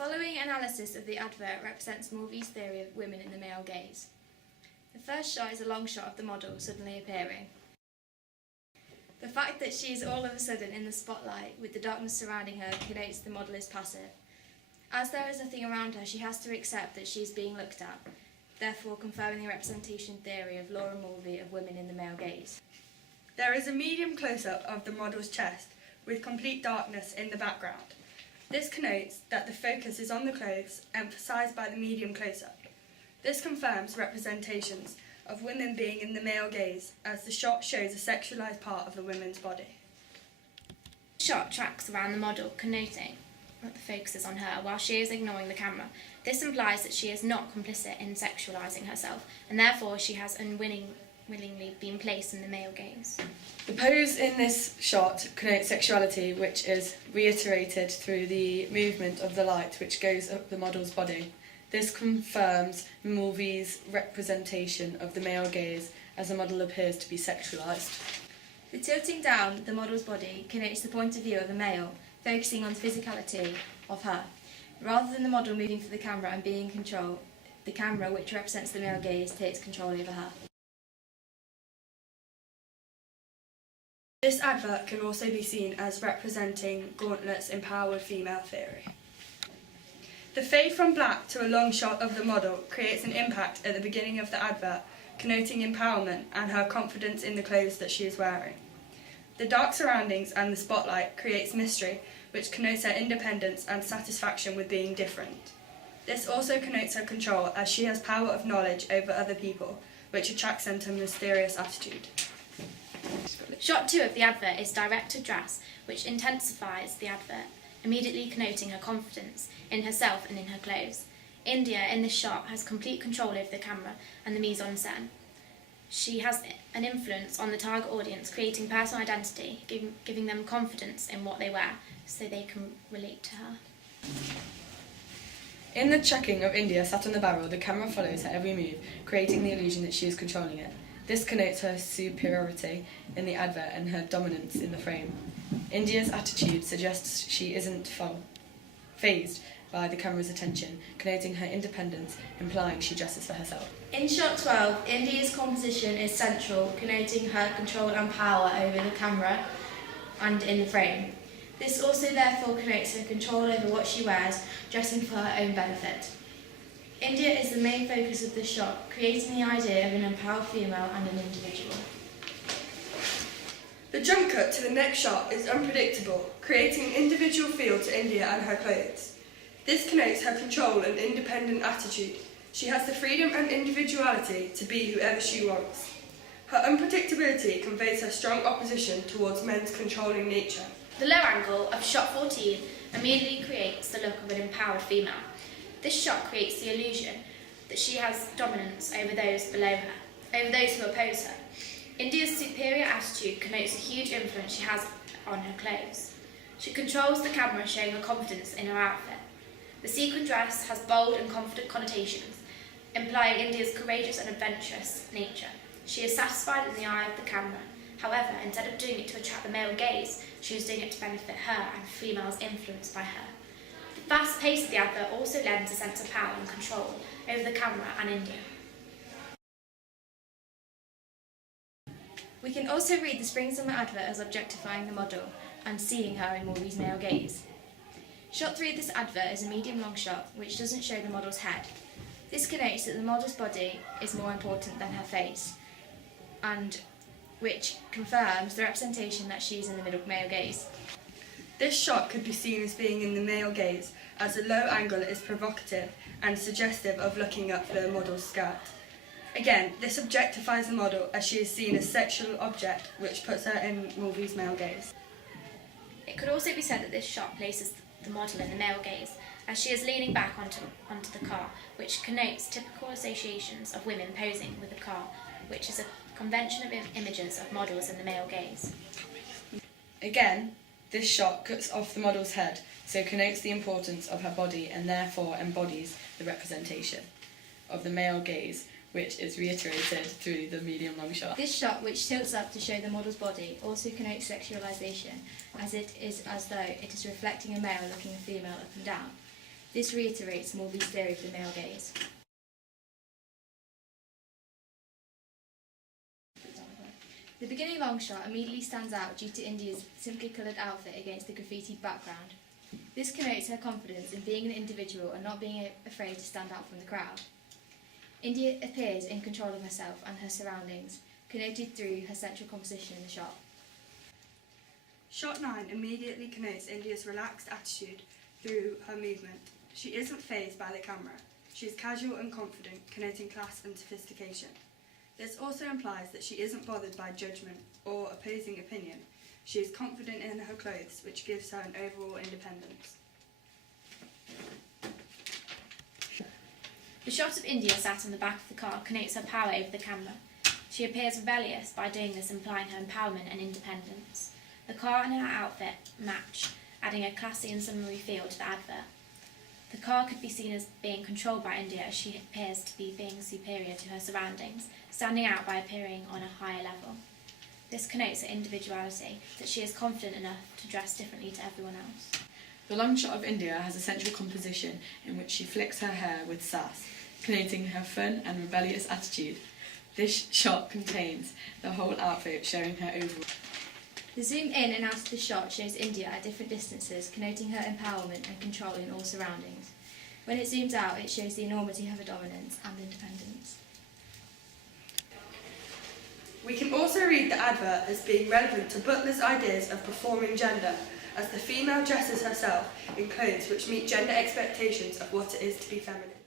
following analysis of the advert represents Mulvey's theory of women in the male gaze. The first shot is a long shot of the model suddenly appearing. The fact that she is all of a sudden in the spotlight with the darkness surrounding her connotes the model is passive. As there is nothing around her, she has to accept that she is being looked at, therefore confirming the representation theory of Laura Mulvey of women in the male gaze. There is a medium close-up of the model's chest with complete darkness in the background. This connotes that the focus is on the clothes, emphasised by the medium close-up. This confirms representations of women being in the male gaze, as the shot shows a sexualised part of the woman's body. The shot tracks around the model, connoting that the focus is on her while she is ignoring the camera. This implies that she is not complicit in sexualising herself, and therefore she has unwillingly been placed in the male gaze. The pose in this shot connotes sexuality, which is reiterated through the movement of the light which goes up the model's body. This confirms Mulvey's representation of the male gaze, as the model appears to be sexualised. The tilting down the model's body connotes the point of view of the male, focusing on the physicality of her. Rather than the model moving for the camera and being in control, the camera, which represents the male gaze, takes control over her. This advert can also be seen as representing Gauntlet's empowered female theory. The fade from black to a long shot of the model creates an impact at the beginning of the advert, connoting empowerment and her confidence in the clothes that she is wearing. The dark surroundings and the spotlight creates mystery, which connotes her independence and satisfaction with being different. This also connotes her control, as she has power of knowledge over other people, which attracts them to a mysterious attitude. Shot 2 of the advert is direct address, which intensifies the advert, immediately connoting her confidence in herself and in her clothes. India, in this shot, has complete control over the camera and the mise-en-scène. She has an influence on the target audience, creating personal identity, giving them confidence in what they wear, so they can relate to her. In the checking of India sat on the barrel, the camera follows her every move, creating the illusion that she is controlling it. This connotes her superiority in the advert and her dominance in the frame. India's attitude suggests she isn't fazed by the camera's attention, connoting her independence, implying she dresses for herself. In shot 12, India's composition is central, connoting her control and power over the camera and in the frame. This also therefore connotes her control over what she wears, dressing for her own benefit. India is the main focus of the shot, creating the idea of an empowered female and an individual. The jump cut to the next shot is unpredictable, creating an individual feel to India and her clothes. This connotes her control and independent attitude. She has the freedom and individuality to be whoever she wants. Her unpredictability conveys her strong opposition towards men's controlling nature. The low angle of shot 14 immediately creates the look of an empowered female. This shot creates the illusion that she has dominance over those below her, over those who oppose her. India's superior attitude connotes the huge influence she has on her clothes. She controls the camera, showing her confidence in her outfit. The sequin dress has bold and confident connotations, implying India's courageous and adventurous nature. She is satisfied in the eye of the camera. However, instead of doing it to attract the male gaze, she is doing it to benefit her and females influenced by her. The fast pace of the advert also lends a sense of power and control over the camera and India. We can also read the spring summer advert as objectifying the model and seeing her in Mulvey's male gaze. Shot 3 of this advert is a medium-long shot which doesn't show the model's head. This connotes that the model's body is more important than her face, and which confirms the representation that she is in the middle male gaze. This shot could be seen as being in the male gaze, as the low angle is provocative and suggestive of looking up the model's skirt. Again, this objectifies the model, as she is seen as a sexual object, which puts her in Mulvey's male gaze. It could also be said that this shot places the model in the male gaze, as she is leaning back onto the car, which connotes typical associations of women posing with a car, which is a convention of images of models in the male gaze. Again, this shot cuts off the model's head, so connotes the importance of her body and therefore embodies the representation of the male gaze, which is reiterated through the medium-long shot. This shot, which tilts up to show the model's body, also connotes sexualisation, as it is as though it is reflecting a male looking a female up and down. This reiterates Morley's theory of the male gaze. The beginning long shot immediately stands out due to India's simply coloured outfit against the graffitied background. This connotes her confidence in being an individual and not being afraid to stand out from the crowd. India appears in control of herself and her surroundings, connoted through her central composition in the shot. Shot 9 immediately connotes India's relaxed attitude through her movement. She isn't fazed by the camera. She is casual and confident, connoting class and sophistication. This also implies that she isn't bothered by judgment or opposing opinion. She is confident in her clothes, which gives her an overall independence. The shot of India sat on the back of the car connotes her power over the camera. She appears rebellious, by doing this implying her empowerment and independence. The car and her outfit match, adding a classy and summery feel to the advert. The car could be seen as being controlled by India, as she appears to be being superior to her surroundings, standing out by appearing on a higher level. This connotes her individuality, that she is confident enough to dress differently to everyone else. The long shot of India has a central composition in which she flicks her hair with sass, connoting her fun and rebellious attitude. This shot contains the whole outfit, showing her overall. The zoom in and out of the shot shows India at different distances, connoting her empowerment and control in all surroundings. When it zooms out, it shows the enormity of her dominance and independence. We can also read the advert as being relevant to Butler's ideas of performing gender, as the female dresses herself in clothes which meet gender expectations of what it is to be feminine.